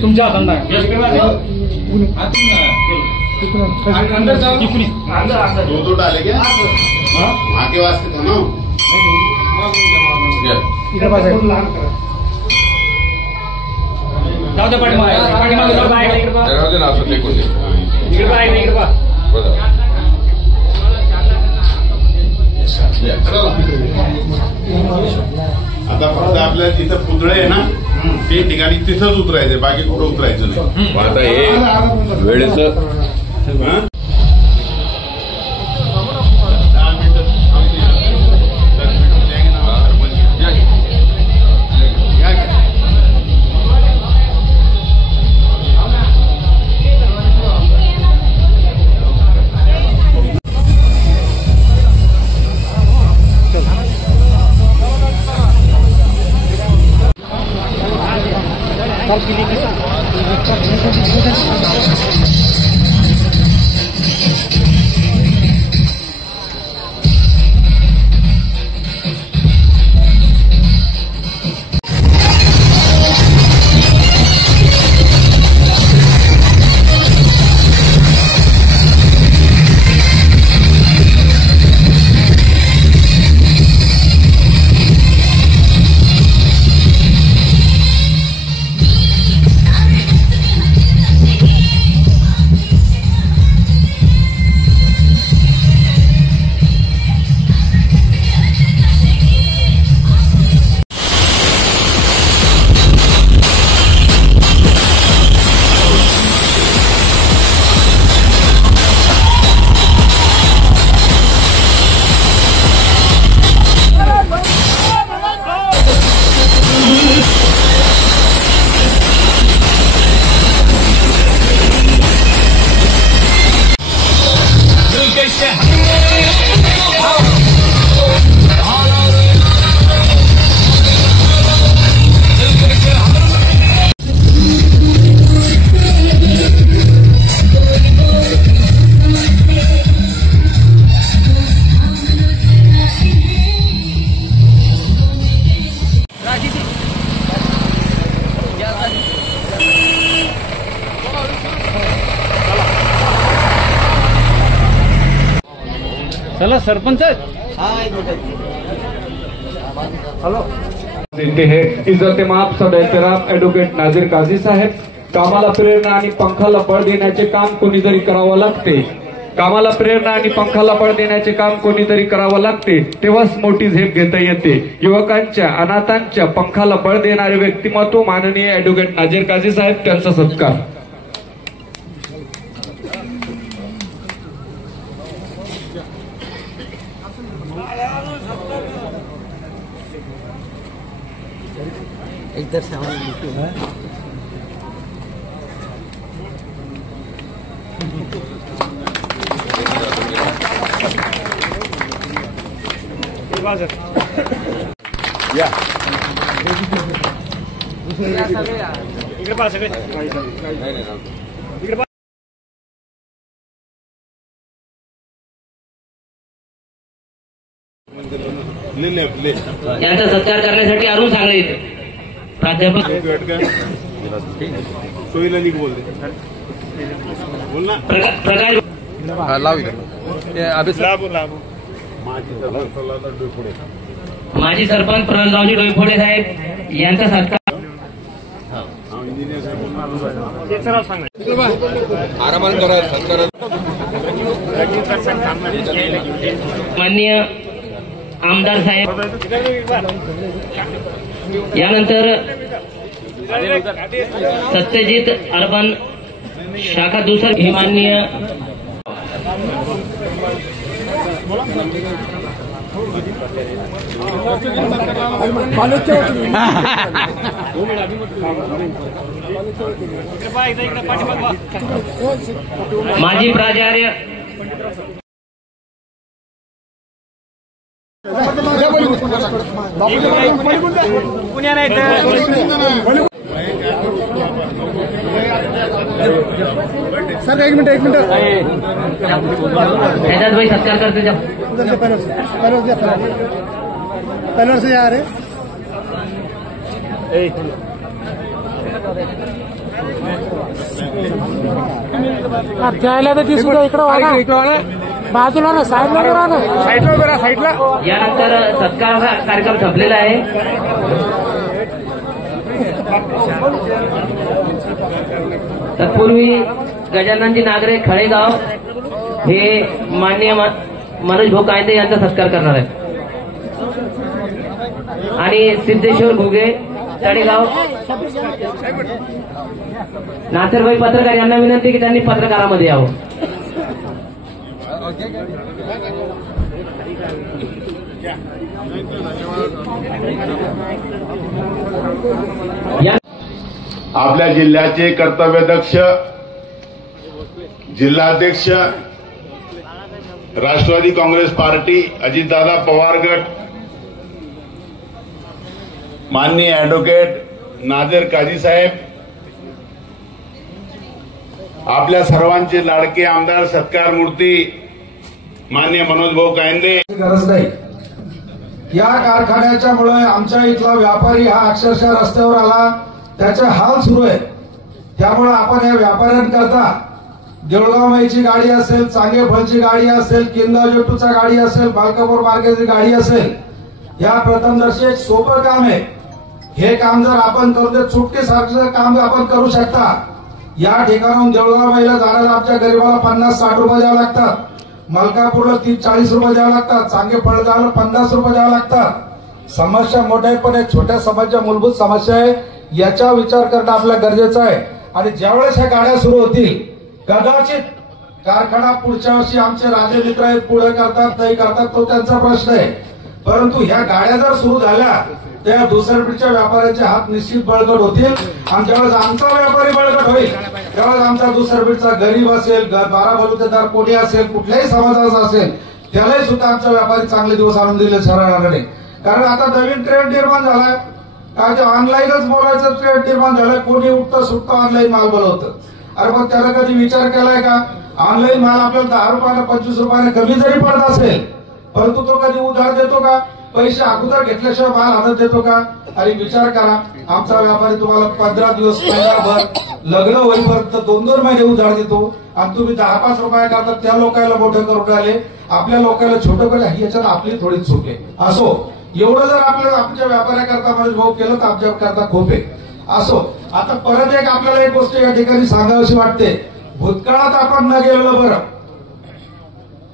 तुमच्या हातात दो डाले क्या वहाँ के वास्ते था ना जाऊ दे पाठीमागे आता फक्त आपल्या तिथं पुतळे आहे ना ते ठिकाणी तिथंच उतरायचे बाकी कुठं उतरायचं नाही. आता हे वेळेचं चला सरपंच हेलो देते हैं इज्जत माप सब एहतराम एडवोकेट नाझीर काझी साहेब. कामाला प्रेरणा आणि पंखाला बळ देण्याचे काम कोणीतरी करावं लागते. कामाला प्रेरणा आणि पंखाला बळ देण्याचे काम कोणीतरी करावं लागते तेव्हाच मोठी झेप घेता येते. युवकांच्या अनाथांच्या पंखाला बळ देणारे व्यक्तिमत्व माननीय एडवोकेट नाझीर काझी साहेब, त्यांचा सत्कार. इधर सामान है यांचा सत्कार करण्यासाठी अरुण सांगळे येते प्राध्यापक माजी सरपंच प्रल्हादरावजी डोईफोडे साहेब यांचा सत्कार. माननीय आमदार साहेब, यानंतर सत्यजित अर्बन शाखा दुसर हे माननीय माजी प्राचार्य सर एक मिनट एजाज भाई सत्कार करते जाओ. पहले से आ रहे त्याला तर ती सुद्धा इकडं वाला बाजूला ना साईडला करा ना साईडला करा साईडला. यानंतर सत्कार कार्यक्रम संपलेला आहे. तत्पूर्वी गजाननजी नागरे खळेगाव हे माननीय मनोज भाऊ कायदे यांचा सत्कार करणार आहेत आणि सिद्धेश्वर घुगे तळेगाव नाथरभाई पत्रकार यांना विनंती की त्यांनी पत्रकारामध्ये यावं. आपल्या जिल्ह्याचे कर्तव्यदक्ष जिल्हाध्यक्ष राष्ट्रवादी काँग्रेस पार्टी अजितदादा पवार गट माननीय ॲडव्होकेट नाझीर काझी साहेब, आपल्या सर्वांचे लाडके आमदार सत्कार मूर्ती माननीय मनोज भाऊ कायंदे. गरज नाही. या कारखान्याच्या मुळे आमच्या इथला व्यापारी हा अक्षरशः रस्त्यावर आला, त्याचे हाल सुरू आहे. त्यामुळे आपण या व्यापाऱ्यांकरता देऊळगाव माईची गाडी असेल, चांगेफळची गाडी असेल, किंदाजोटूचा गाडी असेल, बालकापूर मार्गाची गाडी असेल, या प्रथमदर्शी एक सोपं काम आहे. हे काम जर आपण करू दे चुटकीसारखं काम आपण करू शकता. या ठिकाणाहून देऊळगाव माईला जाण्याला आमच्या गरीबाला 50-60 रुपये द्यावे लागतात. मलकापूरला 30-40 रुपये द्यावे लागतात. चांगेफळ जायला 50 रुपये द्यावे लागतात. समस्या मोठ्या आहे, पण एक छोट्या समाजाच्या मूलभूत समस्या आहे. याचा विचार करणं आपल्याला गरजेचं आहे. आणि ज्यावेळेस ह्या गाड्या सुरू होतील, कदाचित कारखाना पुढच्या वर्षी आमचे राजे मित्र आहेत, पुढे करतात नाही करतात तो त्यांचा प्रश्न आहे. परंतु ह्या गाड्या जर सुरू झाल्या त्या दुसऱ्याकडच्या व्यापाऱ्यांचे हात निश्चित बळकट होतील. आणि ज्यावेळेस आमचा व्यापारी बळकट होईल त्यावेळेस आमचा दुसऱ्याकडचा गरीब असेल, 12 बलुतेदार कोणी असेल, कुठल्याही समाजाचा असेल, त्यालाही सुद्धा आमचा व्यापारी चांगले दिवस आणून दिले सरकारने. कारण आता नवीन ट्रेंड निर्माण झालाय. काय ते ऑनलाईनच बोलायचं ट्रेंड निर्माण झालाय. कोणी उठतं सुटतं ऑनलाईन माल बोलवतं. अरे पण त्याला कधी विचार केलाय का ऑनलाईन माल आपल्याला 10 रुपयाला 25 रुपयाने कमी जरी पडत असेल, परंतु तो कधी उधार देतो का? पैसे अगोदर घेतल्याशिवाय माल हातात देतो का? अरे विचार करा. आमचा व्यापारी तुम्हाला 15 दिवस, महिनाभर, लग्न होईपर्यंत 2-2 महिने उधार देतो. आणि तुम्ही 10-5 रुपये करता त्या लोकांना मोठं करून राहिले, आपल्या लोकांना छोटं केलं. याच्यात आपली थोडी चूक आहे. असो, एवढं जर आपल्याला आमच्या व्यापाऱ्याकरता मनोज भाऊ केलं तर आमच्याकरता खूप आहे. असो, आता परत एक आपल्याला एक गोष्ट या ठिकाणी सांगावीशी वाटते. भूतकाळात आपण न गेलेलं बरं.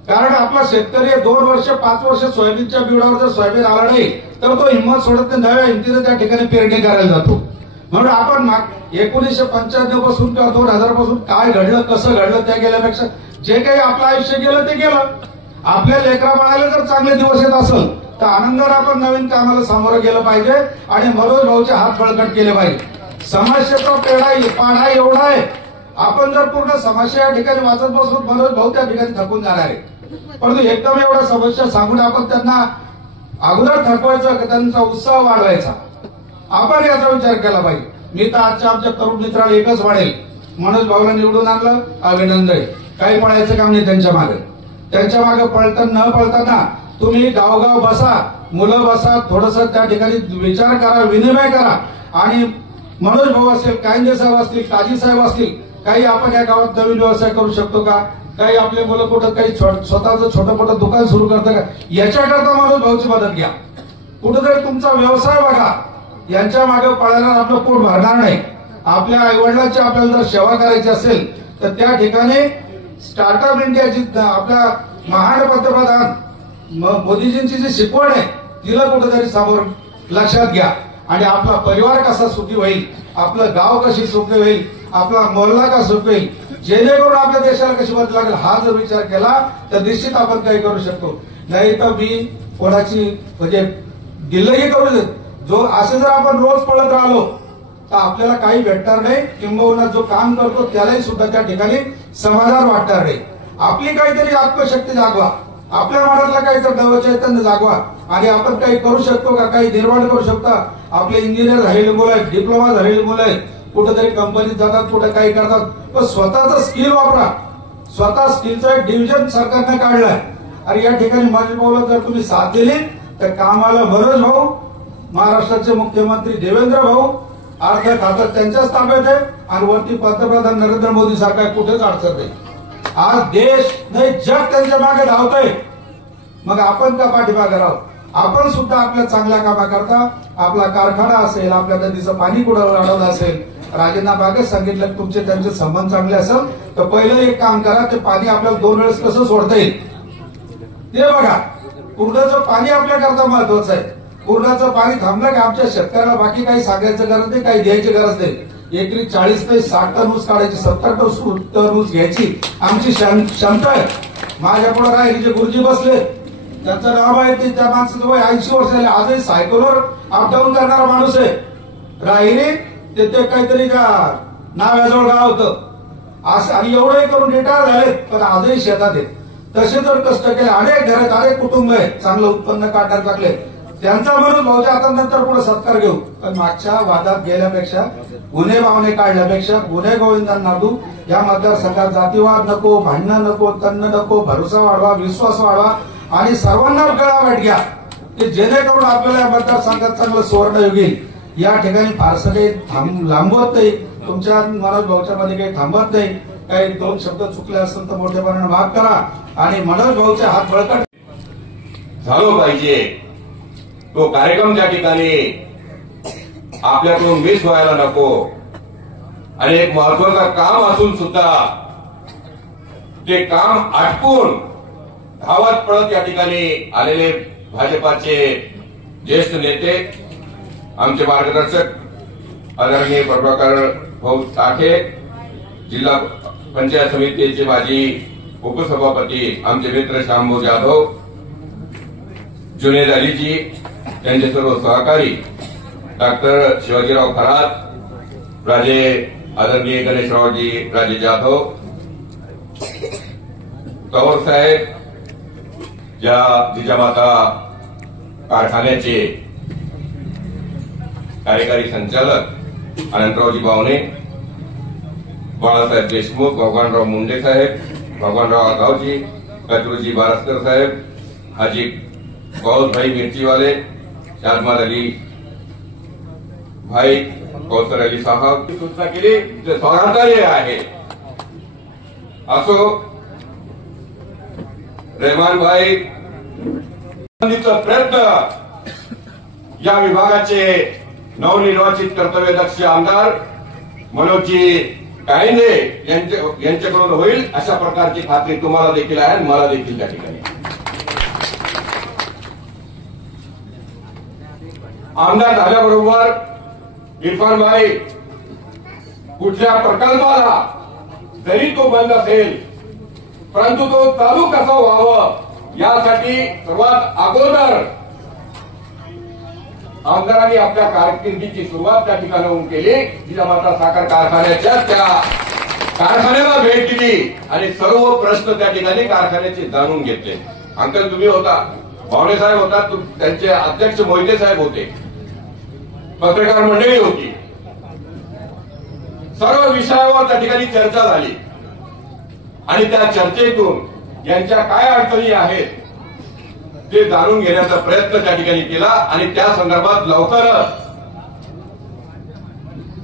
कारण आपला शेतकरी 2 वर्ष 5 वर्ष सोयाबीनच्या बिडावर जर सोयाबीन आला नाही तर तो हिंमत सोडत नाही. 10व्या हिमतीनं त्या ठिकाणी पेरणी करायला जातो. म्हणून आपण 1995 पासून किंवा 2000 पासून काय घडलं, कसं घडलं, त्या गेल्यापेक्षा जे काही आपलं आयुष्य गेलं ते गेलं. आपल्या लेकरा बाळाला जर चांगले दिवस येत असेल तर आनंदाने आपण नवीन कामाला सामोरं गेलं पाहिजे आणि मनोज भाऊचे हात बळकट केले पाहिजे. समस्येचा पाढा एवढा आहे. आपण जर पूर्ण समस्या या ठिकाणी वाचत बसलो, मनोज भाऊ त्या ठिकाणी थकून जाणार आहे. परंतु एकदम एवढ्या समस्या सांगून आपण त्यांना अगोदर थकवायचं की त्यांचा उत्साह वाढवायचा, आपण याचा विचार केला पाहिजे. मी तर आजच्या आमच्या तरुण मित्राला एकच वाढेल, मनोज भाऊला निवडून आणलं, अभिनंदन. काही पळायचं काम नाही त्यांच्या मागे. त्यांच्या मागे पळताना न पळताना तुम्ही गावगाव बसा, मुलं बसा, थोडस त्या ठिकाणी विचार करा, विनिमय करा. आणि मनोज भाऊ असेल, कायंदे साहेब असतील, काझी साहेब असतील, काही आपण या गावात नवीन व्यवसाय करू शकतो का? काही आपले मुलं कुठं काही स्वतःचं छोटं मोठं दुकान सुरू करतं का? याच्याकरता मनोज भाऊची मदत घ्या. कुठेतरी तुमचा व्यवसाय बघा. यांच्या मागे पळायला आपलं पोट भरणार नाही. आपल्या आईवडिलांची आपल्याला जर सेवा करायची असेल तर त्या ठिकाणी स्टार्टअप इंडियाची आपल्या महान पंतप्रधान मोदीजींची जी शिकवण आहे तिला कुठेतरी समोर लक्षात घ्या. आणि आपला परिवार कसा सुखी होईल, आपलं गाव कशी सुखी होईल, आपला मोहल्ला का सुखी होईल, जेणेकरून आपल्या देशाला कशी मदत लागेल, हा जर विचार केला तर निश्चित आपण काही करू शकतो. नाही तर मी कोणाची म्हणजे दिल्लगी करू देत. जो असे जर आपण रोज पळत राहिलो तर आपल्याला काही भेटणार नाही. किंबहुना जो काम करतो त्यालाही सुद्धा त्या ठिकाणी समाधान वाटणार नाही. आपली काहीतरी आत्मशक्ती जागवा, आपल्या मनातला काहीतरी नवचैतन्य जागवा आणि आपण काही करू शकतो का, काही निर्माण करू शकता. आपले इंजिनियर झालेली मुलं आहेत, डिप्लोमा झालेली मुलं आहेत, कुठेतरी कंपनीत जातात, कुठे काही करतात, पण स्वतःचं स्किल वापरा. स्वतः स्किलचं एक डिव्हिजन सरकारने काढलंय. आणि या ठिकाणी मनोज भाऊला जर तुम्ही साथ दिली तर कामाला मनोज भाऊ महाराष्ट्राचे मुख्यमंत्री देवेंद्र भाऊ, अर्थ खातं त्यांच्याच ताब्यात आहे आणि वरती पंतप्रधान नरेंद्र मोदी सारखा कुठेच अडचण नाही. आज देश नाही जग त्यांच्या मागे धावतंय. मग आपण का पाठीमागे राहू? आपण सुद्धा आपल्या चांगल्या कामाकरता आपला कारखाना असेल, आपल्या नदीचं पाणी कुठं वाढवलं असेल, राजेंना मागे सांगितलं की तुमचे त्यांचे संबंध चांगले असेल तर पहिलं एक काम करा, ते पाणी आपल्याला 2 वेळेस कसं सोडता येईल ते बघा. पूर्णाचं पाणी आपल्याकरता महत्वाचं आहे. पूर्णाचं पाणी थांबलं की आमच्या शेतकऱ्याला बाकी काही सांगायचं गरज नाही, काही द्यायची गरज नाही. एकरी 40 ते 60 टन ऊस काढायची, 70 टन ऊस घ्यायची आमची क्षमता आहे. माझ्या पुढे राहिले जे गुरुजी बसले त्यांचं नाव आहे, ते त्या माणसाचं वय 80 वर्ष झाले, आजही सायकलवर अपडाऊन करणारा माणूस आहे. राहिली ते काहीतरी का नाव्याजवळ गाव होतं असं, आणि एवढंही करून रिटायर झाले पण आजही शेतात आहेत. तसे जर कष्ट केले, अनेक घरात अनेक कुटुंब आहे चांगलं उत्पन्न काढणार टाकले, त्यांचा म्हणून भाऊच्या आता नंतर पुढे सत्कार घेऊ. पण मागच्या वादात गेल्यापेक्षा, गुन्हे भावने काढल्यापेक्षा गुन्हे गोविंदांना नादू. या मतदारसंघात जातीवाद नको, भांडणं नको, तन्न नको, भरोसा वाढवा, विश्वास वाढवा आणि सर्वांना गळावाट घ्या की जेणेकरून आपल्याला या मतदारसंघात चांगलं सुवर्ण येईल. या ठिकाणी फारसं काही लांबवत नाही, तुमच्या मनोज भाऊच्या मध्ये काही थांबत नाही. काही 2 शब्द चुकले असेल तर मोठेपणाने माफ करा आणि मनोज भाऊचे हात बळकट झालो पाहिजे. तो कार्यक्रम त्या ठिकाणी आपल्याकडून मिस व्हायला नको. आणि एक महत्वाचं काम असून सुद्धा ते काम आटपून धावत पळत या ठिकाणी आलेले भाजपाचे ज्येष्ठ नेते, आमचे मार्गदर्शक आदरणीय प्रभाकर भाऊ साठे, जिल्हा पंचायत समितीचे माजी उपसभापती आमचे मित्र श्यामभाऊ जाधव, जुनेद अलीजी, त्यांचे सर्व सहकारी, डॉक्टर शिवाजीराव खरात, राजे आदरणीय गणेशरावजी राजे जाधव, पवार साहेब, ज्या जिजामाता कारखान्याचे कार्यकारी संचालक अनंतरावजी बावणे, बाळासाहेब देशमुख, भगवानराव मुंडे साहेब, भगवानराव आगावजी, कचरूजी बारसकर साहेब, हाजी गौसभाई मिर्चीवाले, शादमाद अली भाई, कौसर अली साहब सूचना केली जे स्वागतार्ह आहे. असो रहमान भाई प्रयत्न या विभागाचे नवनिर्वाचित कर्तव्यदक्ष आमदार मनोजजी कायंदे यांच्याकडून होईल अशा प्रकारची खात्री तुम्हाला देखील आहे आणि मला देखील त्या ठिकाणी. आमदार झाल्याबरोबर इरफान भाई कुठल्या प्रकल्पाला जरी तो बंद असेल परंतु तो चालू कसं व्हावं यासाठी सर्वात अगोदर आमदारांनी आपल्या कारकिर्दीची सुरुवात त्या ठिकाणाहून केली. जिजामाता साखर कारखान्याच्या त्या कारखान्याला भेट दिली आणि सर्व प्रश्न त्या ठिकाणी कारखान्याचे जाणून घेतले. अंकल तुम्ही होता, भावणे साहेब होता, त्यांचे अध्यक्ष मोहिते साहेब होते, पत्रकार मंडळी होती. सर्व विषयावर त्या ठिकाणी चर्चा झाली आणि त्या चर्चेतून यांच्या काय अडचणी आहेत ते जाणून घेण्याचा प्रयत्न त्या ठिकाणी केला आणि त्या संदर्भात लवकरच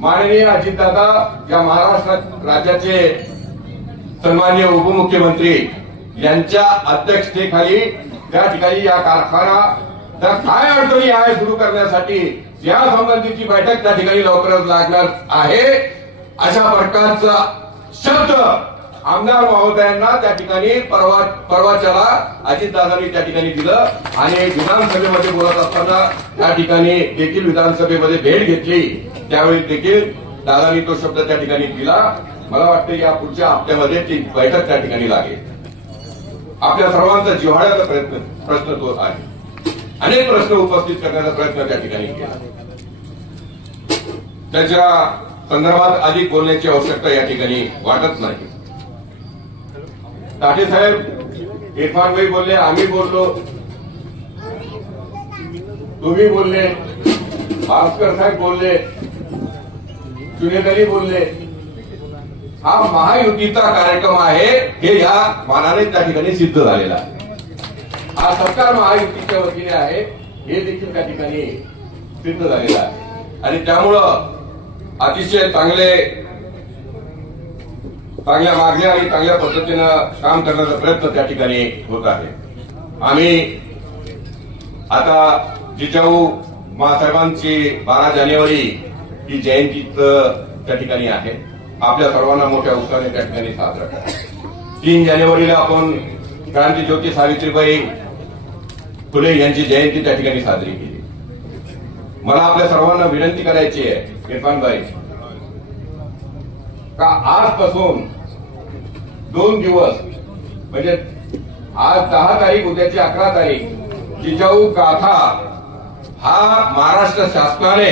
माननीय अजितदादा या महाराष्ट्र राज्याचे सन्माननीय उपमुख्यमंत्री यांच्या अध्यक्षतेखाली त्या ठिकाणी या कारखाना काय अडचणी आहे सुरू करण्यासाठी या संबंधीची बैठक त्या ठिकाणी लवकरच लागणार आहे. अशा प्रकारचा शब्द आमदार महोदयांना त्या ठिकाणी परवाच्याला अजितदादांनी त्या ठिकाणी दिलं आणि विधानसभेमध्ये बोलत असताना त्या ठिकाणी देखील विधानसभेमध्ये भेट घेतली. त्यावेळी देखील दादांनी तो शब्द त्या ठिकाणी दिला. मला वाटतं या पुढच्या हप्त्यामध्ये ती बैठक त्या ठिकाणी लागेल. आपल्या सर्वांचा जिव्हाळ्याचा प्रश्न तो आहे. अनेक प्रश्न उपस्थित करण्याचा प्रयत्न त्या ठिकाणी केला. त्याच्या संदर्भात अधिक बोलण्याची आवश्यकता या ठिकाणी वाटत नाही. ताठे साहेब, इरफान भाई बोलले, आम्ही बोललो, तुम्ही बोलले, भास्कर साहेब बोलले, जुनेद अली बोलले. हा महायुतीचा कार्यक्रम आहे हे या मानाने त्या ठिकाणी सिद्ध झालेला आहे. हा सरकार महायुतीच्या वतीने आहे हे देखील त्या ठिकाणी सिद्ध झालेला आहे आणि त्यामुळं अतिशय चांगल्या मागण्या आणि चांगल्या पद्धतीनं काम करण्याचा प्रयत्न त्या ठिकाणी होत आहे. आम्ही आता जिजाऊ मासाहेबांची 12 जानेवारी ही जयंती त्या ठिकाणी आहे. आपल्या सर्वांना मोठ्या उत्साहाने त्या ठिकाणी साजरा करा. 3 जानेवारीला आपण क्रांतीज्योती सावित्रीबाई फुले यांची जयंती त्या ठिकाणी साजरी केली. मला आपल्या सर्वांना विनंती करायची आहे इरफानभाई का आजपासून 2 दिवस म्हणजे आज 10 तारीख उद्याची 11 तारीख जिजाऊ गाथा हा महाराष्ट्र शासनाने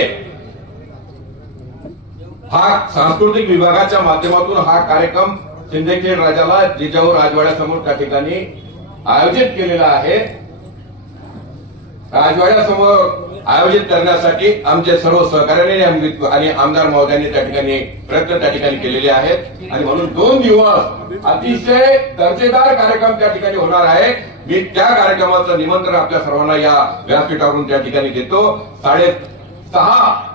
हा सांस्कृतिक विभागाच्या माध्यमातून हा कार्यक्रम सिंदखेड राजाला जिजाऊ राजवाड्यासमोर त्या ठिकाणी आयोजित केलेला आहे. राजवाड्यासमोर आयोजित करण्यासाठी आमचे सर्व सहकार्याने आणि आमदार महोदयांनी त्या ठिकाणी प्रयत्न त्या ठिकाणी केलेले आहेत आणि म्हणून 2 दिवस अतिशय दर्जेदार कार्यक्रम त्या ठिकाणी होणार आहे. मी त्या कार्यक्रमाचं निमंत्रण आपल्या सर्वांना या व्यासपीठावरून त्या ठिकाणी देतो. 6:30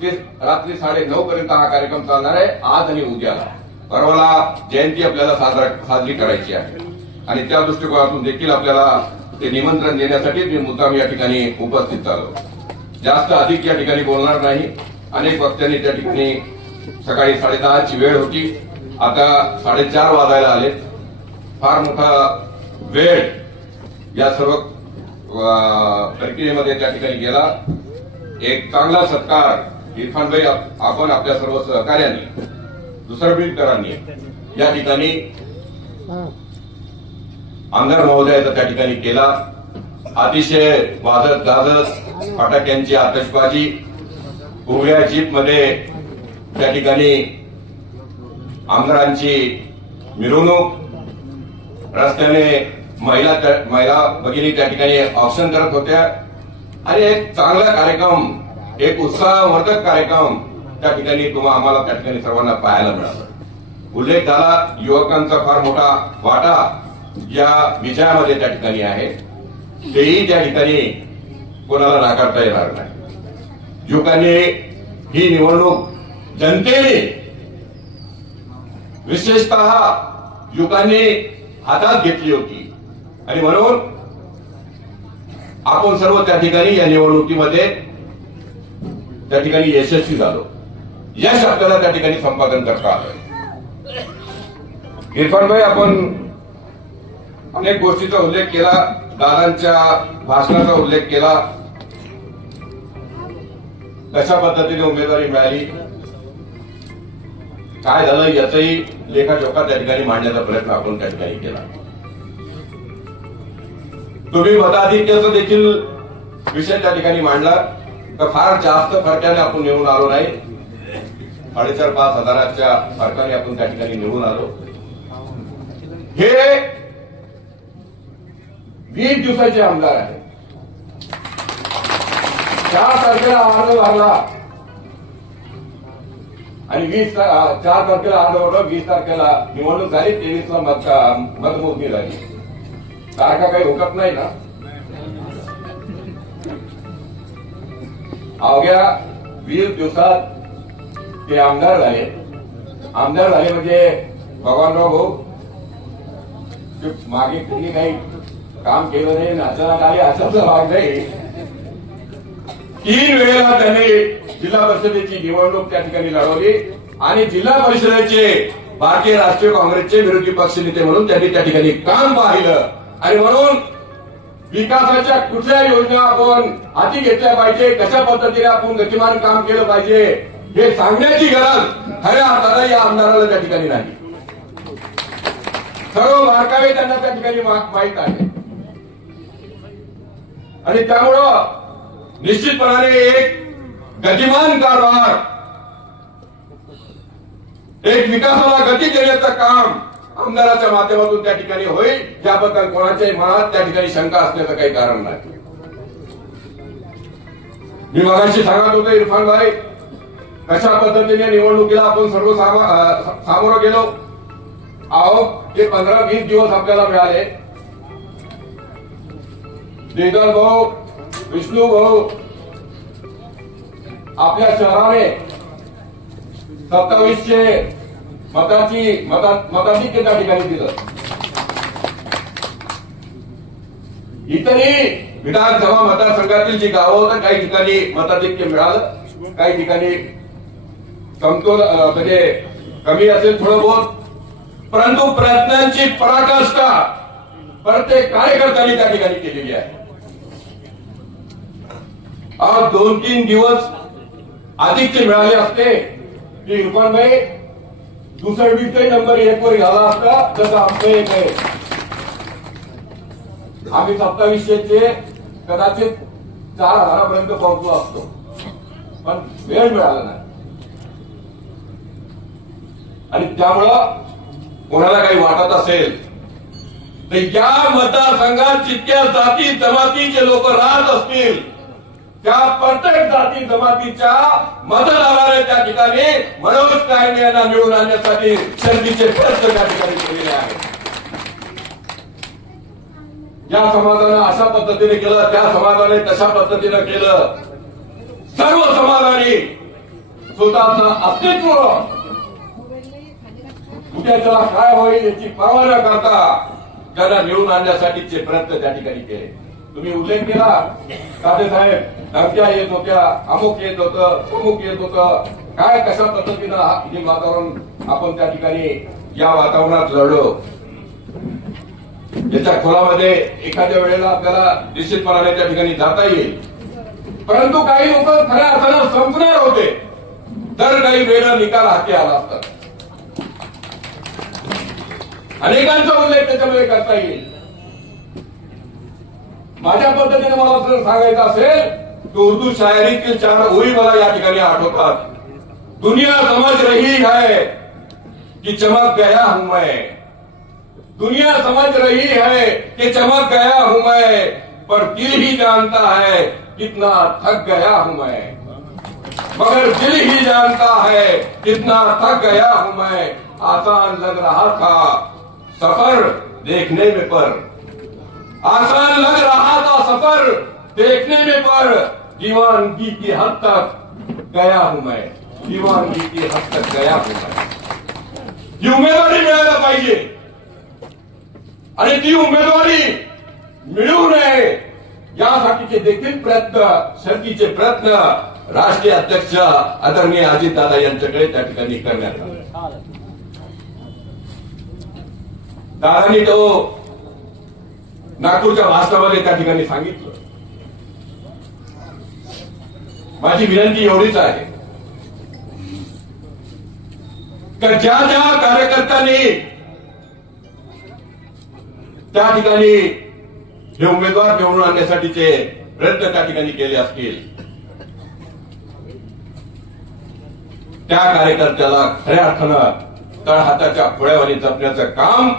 ते रात्री 9:30 पर्यंत हा कार्यक्रम चालणार आहे. आज आणि उद्याला परवाला जयंती आपल्याला साजरी करायची आहे आणि त्या दृष्टिकोनातून देखील आपल्याला ते निमंत्रण देण्यासाठी मी मुद्दाम या ठिकाणी उपस्थित झालो. जास्त अधिक या ठिकाणी बोलणार नाही. अनेक वक्त्यांनी त्या ठिकाणी सकाळी 10:30ची वेळ होती, आता 4:30 वाजायला आले. फार मोठा वेळ या सर्व प्रक्रियेमध्ये त्या ठिकाणी गेला. एक चांगला सत्कार इरफानभाई आपण आपल्या सर्व सहकार्यांनी दुसरबीरकरांनी या ठिकाणी आमदार महोदयाचा त्या ठिकाणी केला. अतिशय वाजत गाजत फटाक्यांची आतषबाजी उघड्या जीपमध्ये त्या ठिकाणी आमदारांची मिरवणूक रस्त्याने महिला भगिनी त्या ठिकाणी औक्षण करत होत्या आणि एक चांगला कार्यक्रम एक उत्साहवर्धक कार्यक्रम त्या ठिकाणी आम्हाला त्या ठिकाणी सर्वांना पाहायला मिळाला. उल्लेख झाला युवकांचा फार मोठा वाटा या विजयामध्ये त्या ठिकाणी आहे. तेही त्या ठिकाणी कोणाला नाकारता येणार नाही. युवकांनी ही निवडणूक जनतेने विशेषतः युवकांनी हातात घेतली होती आणि म्हणून आपण सर्व त्या ठिकाणी या निवडणुकीमध्ये त्या ठिकाणी यशस्वी झालो. यश आपल्याला त्या ठिकाणी संपादन करता आलं. इरफानभाई आपण अनेक गोष्टीचा उल्लेख केला, दादांच्या भाषणाचा उल्लेख केला, कशा पद्धतीने उमेदवारी मिळाली, काय झालं याचाही लेखाजोखा त्या ठिकाणी मांडण्याचा प्रयत्न आपण त्या ठिकाणी केला. तुम्ही मताधिक्याचा देखील विषय त्या ठिकाणी मांडला. तर फार जास्त फरकाने आपण निवडून आलो नाही. 4,500 हजाराच्या फरकाने आपण त्या ठिकाणी निवडून आलो. हे 20 दिवसाचे आमदार आहेत. 4 तारखेला अर्ज भरला आणि 4 तारखेला अर्ज भरला, 20 तारखेला निवडणूक झाली, 23ला मतमोजणी झाली. तारखा काही हुकत नाही ना. अवघ्या 20 दिवसात ते आमदार झाले. आमदार झाले म्हणजे भगवानराव भाऊ मागे कुणी काही काम केलं नाही, अचानक आले अशाचा भाग नाही. 3 वेळेला त्यांनी जिल्हा परिषदेची निवडणूक त्या ठिकाणी लढवली आणि जिल्हा परिषदेचे भारतीय राष्ट्रीय काँग्रेसचे विरोधी पक्षनेते म्हणून त्यांनी त्या ठिकाणी काम पाहिलं आणि म्हणून विकासाच्या कुठल्या योजना आपण हाती घेतल्या पाहिजे, कशा पद्धतीने आपण गतिमान काम केलं पाहिजे हे सांगण्याची गरज खऱ्या अर्थानं या आमदाराला त्या ठिकाणी नाही. सर्व बारकावे त्यांना त्या ठिकाणी माहीत आहे आणि त्यामुळं निश्चितपणाने एक गतिमान कारभार, एक विकासाला गती देण्याचं काम आमदाराच्या माध्यमातून त्या ठिकाणी होईल याबद्दल कोणाच्याही मनात त्या ठिकाणी शंका असण्याचं काही कारण नाही. मी मगाशी सांगत होतो इरफानभाई कशा पद्धतीने निवडणुकीला आपण सर्व सामोरं गेलो. अहो ते 15-20 दिवस आपल्याला मिळाले. श्रीधर भाऊ, विष्णू भाऊ, आपल्या शहराने 2700 मताधिक्य त्या ठिकाणी दिलं. इतरही विधानसभा मतदारसंघातील जी गावं होतं काही ठिकाणी मताधिक्य मिळालं, काही ठिकाणी समतोल म्हणजे कमी असेल थोडं बहुत, परंतु प्रयत्नांची पराकाष्ठा प्रत्येक कार्यकर्त्यांनी त्या ठिकाणी केलेली आहे. आज 2-3 दिवस अधिकचे मिळाले असते की इरफानभाई दुसरीचे नंबर 1 वर झाला असता, जसं आमचं एक आहे. आम्ही 2700 कदाचित 4000 पोहोचलो असतो, पण वेळ मिळाला नाही. आणि त्यामुळं कोणाला काही वाटत असेल तर या मतदारसंघात जितक्या जाती जमातीचे लोक राहत असतील त्या प्रत्येक जाती जमातीच्या मतदाराने त्या ठिकाणी मनोज कायदे यांना निवडून आणण्यासाठी शर्तीचे प्रयत्न त्या ठिकाणी केलेले आहेत. ज्या समाजानं अशा पद्धतीने केलं, त्या समाजाने तशा पद्धतीनं केलं. सर्व समाजाने स्वतःचं अस्तित्व उद्याच्याला काय होईल याची पर्वा न करता त्यांना निवडून आणण्यासाठीचे प्रयत्न त्या ठिकाणी केले. तुम्ही उल्लेख केला साधे साहेब, धमक्या येत होत्या, अमुक येत होतं, अमुक येत होतं, काय कशा पद्धतीनं हे वातावरण आपण त्या ठिकाणी या वातावरणात लढलो. याच्या खोलामध्ये एखाद्या वेळेला आपल्याला निश्चितपणाने त्या ठिकाणी जाता येईल, परंतु काही लोक खऱ्या अर्थानं संपणार होते तर काही वेळा निकाल हाती आला असता. अनेकांचा उल्लेख त्याच्यामध्ये करता येईल. माझ्या पद्धतीने मला असं सांगायचं असेल तर उर्दू शायरीतील 4 ओळी मला या ठिकाणी आठवतात. दुनिया समझ रही है कि चमक गया हूं मैं, दुनिया समझ रही है कि चमक गया हूं मैं, पर दिल ही जानता है कितना थक गया हूं मैं, मगर दिल ही जानता है कितना थक गया हूं मैं. आसान लग रहा था सफर देखने में, पर आसान लग रहा था सफर देखने में, पर दीवानगी की हद तक गया हूं मैं, दीवानगी की हद तक गया हूं मैं. ही उमेदवारी मिळायला पाहिजे आणि ती उमेदवारी मिळू नये यासाठीचे देखील प्रयत्न, शर्तीचे प्रयत्न राष्ट्रीय अध्यक्ष आदरणीय अजितदादा यांच्याकडे त्या ठिकाणी करण्यात आले. दादांनी तो नागपूरच्या भाषणामध्ये त्या ठिकाणी सांगितलं. माझी विनंती एवढीच आहे की ज्या ज्या कार्यकर्त्यांनी त्या ठिकाणी हे उमेदवार निवडून आणण्यासाठीचे प्रयत्न त्या ठिकाणी केले असतील त्या कार्यकर्त्याला खऱ्या अर्थानं तळहाताच्या खोळ्यावानी जपण्याचं काम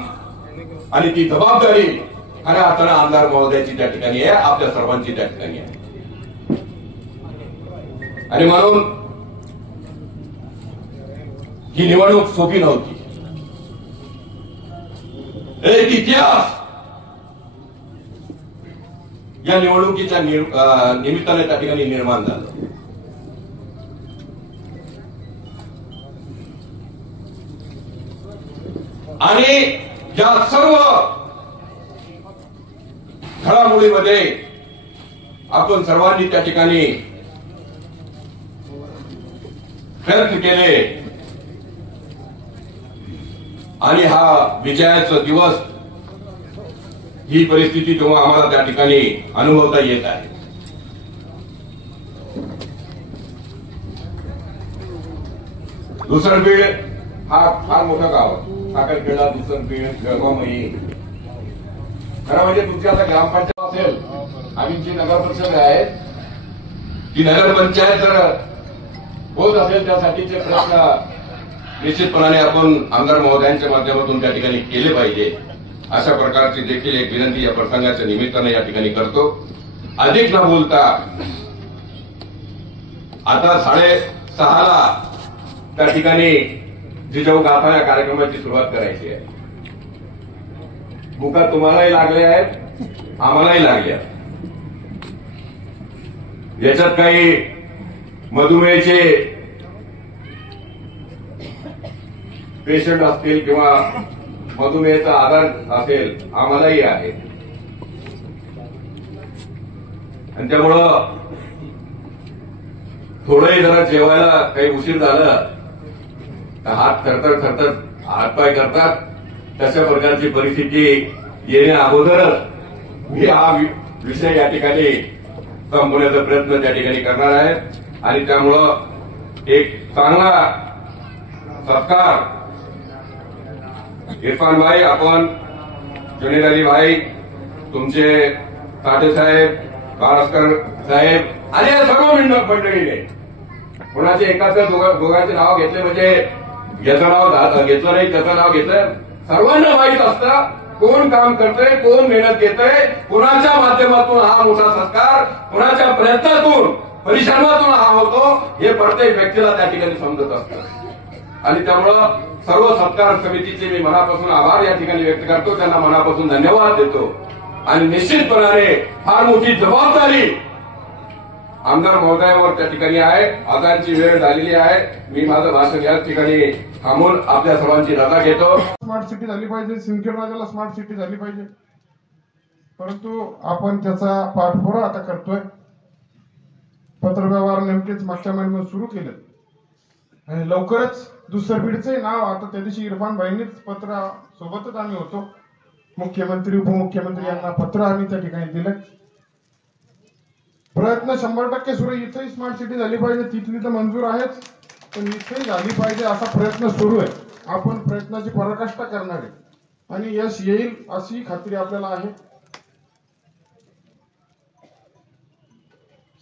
आणि ती जबाबदारी खऱ्या अर्थानं आमदार महोदयाची त्या ठिकाणी आहे, आपल्या सर्वांची त्या ठिकाणी आहे. आणि म्हणून ही निवडणूक सोपी नव्हती. एक इतिहास या निवडणुकीच्या निमित्ताने त्या ठिकाणी निर्माण झालं. आणि या सर्व घडामोडीमध्ये आपण सर्वांनी त्या ठिकाणी प्रयत्न केले आणि हा विजयाचा दिवस, ही परिस्थिती जेव्हा आम्हाला त्या ठिकाणी अनुभवता येत आहे. दुसरंबीड हा फार मोठं गाव, साखरखेडा, दुसरंबीड, जळगावमही. खरं म्हणजे तुमची आता ग्रामपंचायत असेल, आम्ही जी नगर परिषद आहे ती नगरपंचायत जर होत असेल त्यासाठीचे प्रयत्न निश्चितपणाने आपण आमदार महोदयांच्या माध्यमातून त्या ठिकाणी केले पाहिजे. अशा प्रकारची देखील एक विनंती या प्रसंगाच्या निमित्ताने या ठिकाणी करतो. अधिक न बोलता आता 6:30 त्या ठिकाणी जिजाऊ गाथा या कार्यक्रमाची सुरुवात करायची आहे. भुका तुम्हालाही लागल्या आहेत, आम्हालाही लागल्या. याच्यात काही मधुमेहाचे पेशंट असतील किंवा मधुमेहाचा आजार असेल, आम्हालाही आहे. आणि त्यामुळं थोडंही जरा जेवायला काही उशीर झालं तर हात थरथर हातपाय करतात. तशा प्रकारची परिस्थिती येण्या अगोदरच मी हा विषय या ठिकाणी संपवण्याचा प्रयत्न त्या ठिकाणी करणार आहे. आणि त्यामुळं एक चांगला सत्कार इरफान भाई, आपण जुनेद अली भाई, तुमचे ताटे साहेब, बारस्कर साहेब आणि या सर्व मंडळीने कोणाचे एकाच दोघांचे नाव घेतले म्हणजे याचं नाव घेतलं नाही, त्याचं नाव घेतलं. सर्वांना माहीत असतं कोण काम करतंय, कोण मेहनत घेतंय, कोणाच्या माध्यमातून हा मोठा सत्कार, कोणाच्या प्रयत्नातून परिश्रमातून हा होतो हे प्रत्येक व्यक्तीला त्या ठिकाणी समजत असतं. आणि त्यामुळं सर्व सत्कार समितीचे मी मनापासून आभार या ठिकाणी व्यक्त करतो, त्यांना मनापासून धन्यवाद देतो. आणि निश्चितपणाने फार मोठी जबाबदारी आमदार महोदयावर त्या ठिकाणी आहे. आजांची वेळ झालेली आहे. मी माझं भाषण या ठिकाणी थांबून आपल्या सर्वांची रजा घेतो. स्मार्ट सिटी झाली पाहिजे, सिंदखेड राजाला स्मार्ट सिटी झाली पाहिजे, परंतु आपण त्याचा पाठपुरा आता करतोय. पत्रव्यवहार नेमकेच मागच्या महिन्यात सुरू केले आणि लवकरच दुसऱ्या बीडचे नाव आता त्या दिवशी इरफान भाईंनीच पत्र सोबतच आम्ही होतो, मुख्यमंत्री उपमुख्यमंत्री यांना पत्र आम्ही त्या ठिकाणी दिले. प्रयत्न 100% सुरू. इथेही स्मार्ट सिटी झाली पाहिजे, तिथली तर मंजूर आहेच, पण इथेही झाली पाहिजे असा प्रयत्न सुरू आहे. आपण प्रयत्नाची पराकाष्ठा करणार आहे आणि यश येईल अशी खात्री आपल्याला आहे.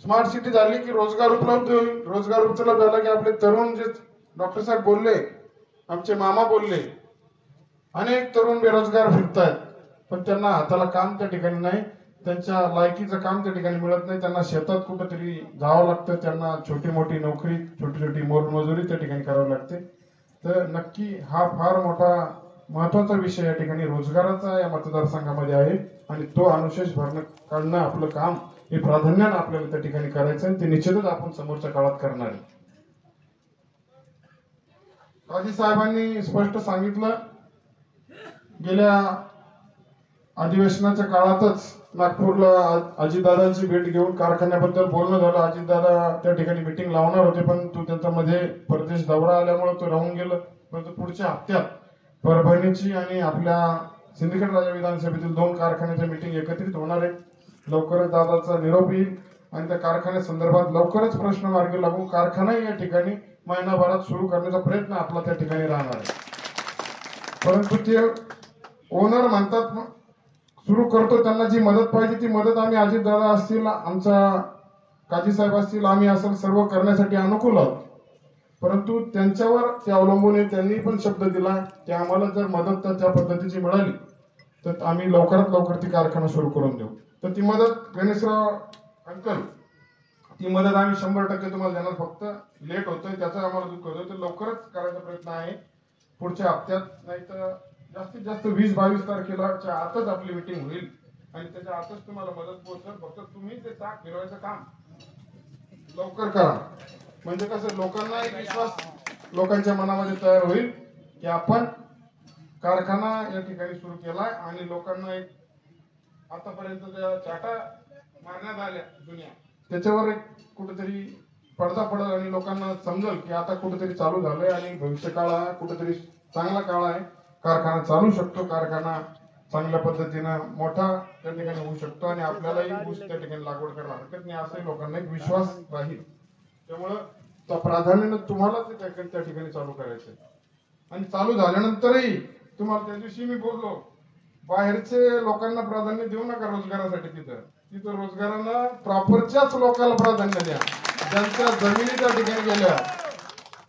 स्मार्ट सिटी झाली की रोजगार उपलब्ध होईल. रोजगार उपलब्ध झाला की आपले तरुण, जे डॉक्टर साहेब बोलले, आमचे मामा बोलले, अनेक तरुण बेरोजगार फिरतायत, पण त्यांना हाताला काम त्या ठिकाणी नाही, त्यांच्या लायकीचं काम त्या ठिकाणी मिळत नाही. त्यांना शेतात कुठंतरी जावं लागतं, त्यांना छोटी मोठी नोकरी, छोटी छोटी मोलमजुरी त्या ठिकाणी करावी लागते. तर नक्की हा फार मोठा महत्वाचा विषय या ठिकाणी रोजगाराचा या मतदारसंघामध्ये आहे आणि तो अनुशेष काढणं आपलं काम हे प्राधान्यानं आपल्याला त्या ठिकाणी करायचं आहे. ते निश्चितच आपण समोरच्या काळात करणार आहे. काझी साहेबांनी स्पष्ट सांगितलं, गेल्या अधिवेशनाच्या काळातच नागपूरला अजितदादांची भेट घेऊन कारखान्याबद्दल बोलणं झालं. अजितदादा त्या ठिकाणी मीटिंग लावणार होते, पण त्यांचा मध्ये परदेश दौरा आल्यामुळे तो राहून गेलं. परंतु पुढच्या हप्त्यात परभणीची आणि आपल्या सिंदखेड राजा विधानसभेतील 2 कारखान्याच्या मीटिंग एकत्रित होणार आहे. लवकरच दादाचा निरोप येईल आणि त्या कारखान्या संदर्भात लवकरच प्रश्न मार्गी लागून कारखाना या ठिकाणी महिनाभरात सुरू करण्याचा प्रयत्न आपला त्या ठिकाणी राहणार आहे. परंतु ते ओनर म्हणतात सुरू करतो, त्यांना जी मदत पाहिजे ती मदत आम्ही अजितदादा असतील, आमचा काझी साहेब असतील, आम्ही असेल सर्व करण्यासाठी अनुकूल आहोत. परंतु त्यांच्यावर ते अवलंबून आहे. त्यांनी पण शब्द दिला की आम्हाला जर मदत त्या पद्धतीची मिळाली तर आम्ही लवकरात लवकर ती कारखाना सुरू करून देऊ. तर ती मदत गणेशराव अंकल, ती मदत आम्ही 100% तुम्हाला देणार. फक्त लेट होतोय त्याचं आम्हाला दुःख होतोय, तर लवकरच करायचा प्रयत्न आहे. पुढच्या हप्त्यात नाही तर जास्तीत जास्त 20-22 तारखेलाच्या आतच आपली मीटिंग होईल आणि त्याच्या आतच तुम्हाला मदत पोहोचेल. फक्त तुम्ही ते चाक फिरवायचं काम लवकर करा, म्हणजे कसं लोकांना एक विश्वास लोकांच्या मनामध्ये तयार होईल की आपण कारखाना या ठिकाणी सुरू केलाय आणि लोकांना एक आतापर्यंत ज्या चाटा मारण्यात आल्या दुनिया, त्याच्यावर एक कुठेतरी पडदा पडेल आणि लोकांना समजेल की आता कुठेतरी चालू झालंय आणि भविष्य काळ हा कुठेतरी चांगला काळ आहे. कारखाना चालू शकतो, कारखाना चांगल्या पद्धतीनं मोठा त्या ठिकाणी होऊ शकतो आणि आपल्यालाही ऊस त्या ठिकाणी लागवड करायला हरकत नाही, असाही लोकांना एक विश्वास राहील. त्यामुळं प्राधान्यानं तुम्हाला ते त्या ठिकाणी चालू करायचंय. आणि चालू झाल्यानंतरही तुम्हाला त्या दिवशी मी बोललो, बाहेरचे लोकांना प्राधान्य देऊ नका रोजगारासाठी. तिथं रोजगाराला प्रॉपरच्याच लोकांना प्राधान्य द्या, ज्यांच्या जमिनी त्या ठिकाणी गेल्या,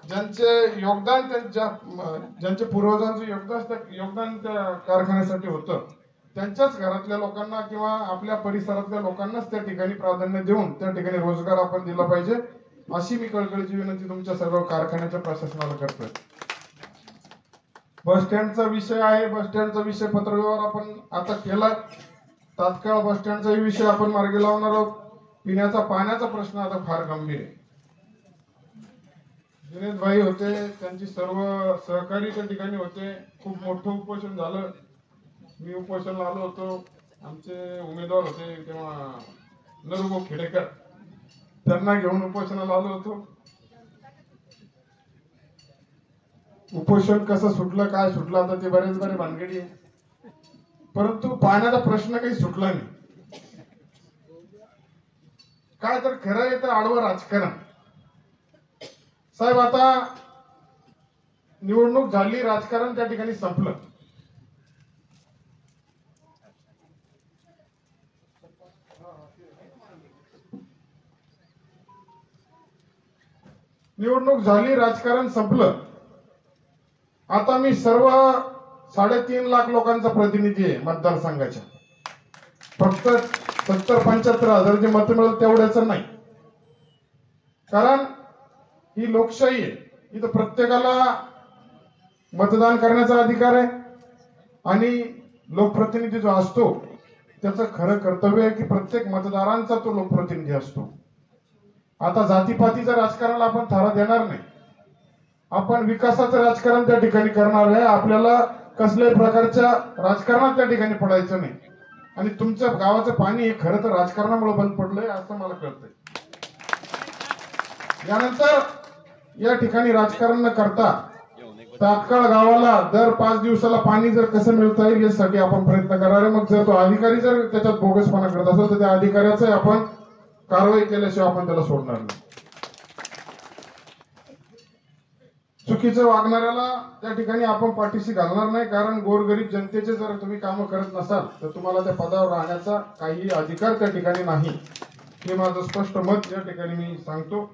ज्यांचे योगदान ज्यांच्या पूर्वजांचं योगदान त्या कारखान्यासाठी होतं, त्यांच्याच घरातल्या लोकांना किंवा आपल्या परिसरातल्या लोकांनाच त्या ठिकाणी प्राधान्य देऊन त्या ठिकाणी रोजगार आपण दिला पाहिजे, अशी मी कळकळीची विनंती तुमच्या सर्व कारखान्याच्या प्रशासनाला करतोय. बस स्टँडचा विषय आहे. बस स्टँडचा विषय पत्रव्यवहार आपण आता केला. तात्काळ बस स्टँडचा विषय आपण मार्गी लावणार आहोत. पिण्याचा पाण्याचा प्रश्न आता फार गंभीर आहे. दिनेश भाई होते, त्यांची सर्व सहकारी त्या ठिकाणी होते. खूप मोठं उपोषण झालं. मी उपोषणला आलो होतो. आमचे उमेदवार होते तेव्हा नरुभाऊ खेडेकर, त्यांना घेऊन उपोषणाला आलो होतो. उपोषण कसं सुटलं, काय सुटलं, आता ते बरेच भानगडी आहे. परंतु पाण्याचा प्रश्न काही सुटला नाही. काय तर खरं आहे तर आडवं राजकारण. साहेब, आता निवडणूक झाली, राजकारण त्या ठिकाणी संपलं. निवडणूक झाली, राजकारण संपलं. आता मी सर्व 3.5 लाख लोकांचा प्रतिनिधी आहे मतदारसंघाच्या. फक्त 70-75 हजार जे मतं मिळेल तेवढ्याच नाही. कारण ही लोकशाही आहे. इथं प्रत्येकाला मतदान करण्याचा अधिकार आहे आणि लोकप्रतिनिधी जो असतो त्याचं खरं कर्तव्य आहे की प्रत्येक मतदारांचा तो लोकप्रतिनिधी असतो. आता जातीपातीचं राजकारण आपण थारा देणार नाही. आपण विकासाचं राजकारण त्या ठिकाणी करणार आहे. आपल्याला कसल्याही प्रकारच्या राजकारणात त्या ठिकाणी पडायचं नाही. आणि तुमच्या गावाचं पाणी हे खरं तर राजकारणामुळे बंद पडलंय असं मला कळतंय. यानंतर या ठिकाणी राजकारण न करता तात्काळ गावाला दर 5 दिवसाला पाणी जर कसं मिळता येईल यासाठी आपण प्रयत्न करणार आहे. मग जर तो अधिकारी जर त्याच्यात बोगसपणा करत असेल तर त्या अधिकाऱ्याचं आपण कारवाई केल्याशिवाय आपण त्याला सोडणार नाही. चुकीचं वागणाऱ्याला त्या ठिकाणी आपण पाठीशी घालणार नाही. कारण गोरगरीब जनतेचे जर तुम्ही कामं करत नसाल तर तुम्हाला त्या पदावर राहण्याचा काही अधिकार त्या ठिकाणी नाही. हे माझं स्पष्ट मत या ठिकाणी मी सांगतो.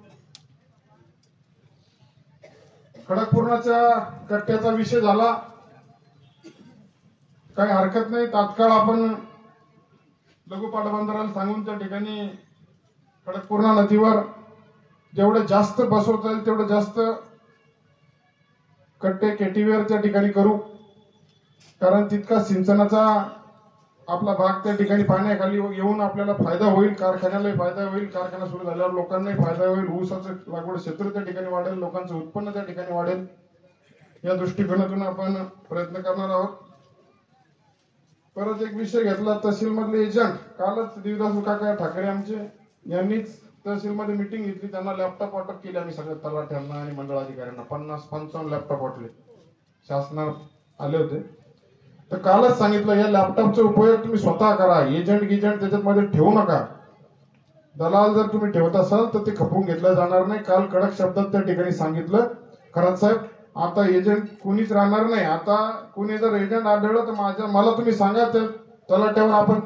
खडकपूर्णाच्या कट्ट्याचा विषय झाला, काही हरकत नाही. तात्काळ आपण लघु पाटबंधाराला सांगून त्या ठिकाणी खडकपूर्णा नदीवर जेवढे जास्त बसवता येईल तेवढे जास्त कट्टे केटीवेअर त्या ठिकाणी करू. कारण तितका सिंचनाचा आपला भाग त्या ठिकाणी पाण्याखाली येऊन आपल्याला फायदा होईल, कारखान्यालाही फायदा होईल, कारखाना सुरू झाल्यावर लोकांनाही फायदा होईल, ऊसाचं लागवड क्षेत्र त्या ठिकाणी वाढेल, लोकांचं उत्पन्न त्या ठिकाणी वाढेल. या दृष्टिकोनातून आपण प्रयत्न करणार आहोत. परत एक विषय घेतला, तहसील मधले एजंट. कालच देवदास काका ठाकरे आमचे यांनीच तहसील मध्ये मिटिंग घेतली. त्यांना लॅपटॉप वाटप केले आम्ही सगळ्या तलाठ्यांना आणि मंडळ अधिकाऱ्यांना. 50-55 लॅपटॉप वाटले. शासनात आले होते. तर कालच सांगितलं या लॅपटॉपचा उपयोग तुम्ही स्वतः करा. एजंट त्याच्यात मध्ये ठेवू नका. दलाल जर तुम्ही ठेवत असाल तर ते खपवून घेतलं जाणार नाही. काल कडक शब्दात त्या ठिकाणी सांगितलं. खरंच साहेब, आता एजंट कुणीच राहणार नाही. आता कुणी जर एजंट आढळलं तर मला तुम्ही सांगा, त्या तलाट्यावर आपण